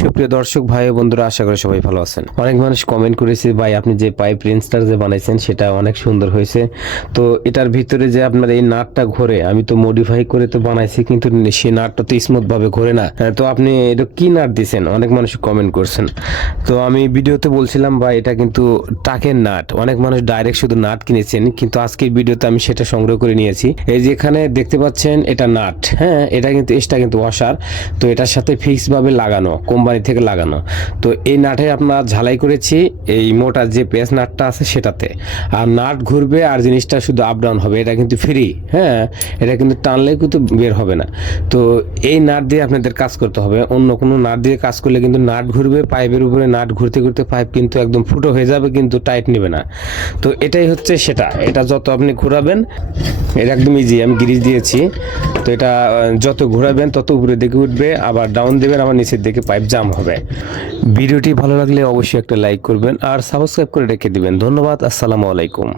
সুপ্রিয় দর্শক ভাই ও বন্ধুরা, আশা করি সবাই ভালো আছেন। অনেক মানুষ কমেন্ট করেছে, ভাই আপনি যে পাইপ রেঞ্জটা যে বানাইছেন সেটা অনেক সুন্দর হয়েছে। তো এটার ভিতরে যে আপনার এই নাটটা ঘোরে, আমি তো মডিফাই করে তো বানাইছি, কিন্তু সেই নাটটা তো স্মুথ ভাবে ঘোরে না। তো আপনি এটা কি নাট দিয়েছেন, অনেক মানুষ কমেন্ট করছেন। তো আমি ভিডিওতে বলছিলাম ভাই এটা কিন্তু টাকের নাট। অনেক মানুষ ডাইরেক্ট শুধু নাট কিনেছেন, কিন্তু আজকের ভিডিওতে আমি সেটা সংগ্রহ করে নিয়েছি। এই যেখানে দেখতে পাচ্ছেন এটা নাট, হ্যাঁ এটা কিন্তু ওয়াশার। তো এটার সাথে ফিক্স ভাবে লাগানো, কোম্পানি থেকে লাগানো। তো এই নাটে আপনার ঝালাই করেছি এই মোটা যে পেস নাটটা আছে সেটাতে। আর নাট ঘুরবে আর জিনিসটা শুধু আপ ডাউন হবে, এটা কিন্তু ফ্রি। হ্যাঁ, এটা কিন্তু টানলে কিন্তু বের হবে না। তো এই নাট দিয়ে আপনাদের কাজ করতে হবে। অন্য কোনো নাট দিয়ে কাজ করলে কিন্তু নাট ঘুরবে, পাইপের উপরে নাট ঘুরতে ঘুরতে পাইপ কিন্তু একদম ফুটো হয়ে যাবে, কিন্তু টাইট নেবে না। তো এটাই হচ্ছে সেটা। এটা যত আপনি ঘোরাবেন, এটা একদম ইজি, আমি গ্রিজ দিয়েছি। তো এটা যত ঘোরাবেন তত উপরে দিকে উঠবে, আবার ডাউন দেবেন, আবার নিচের দিকে পাইপ জাম হবে। ভিডিওটি ভালো লাগলে অবশ্যই একটা লাইক করবেন আর সাবস্ক্রাইব করে রেখে দিবেন। ধন্যবাদ, আসসালামু আলাইকুম।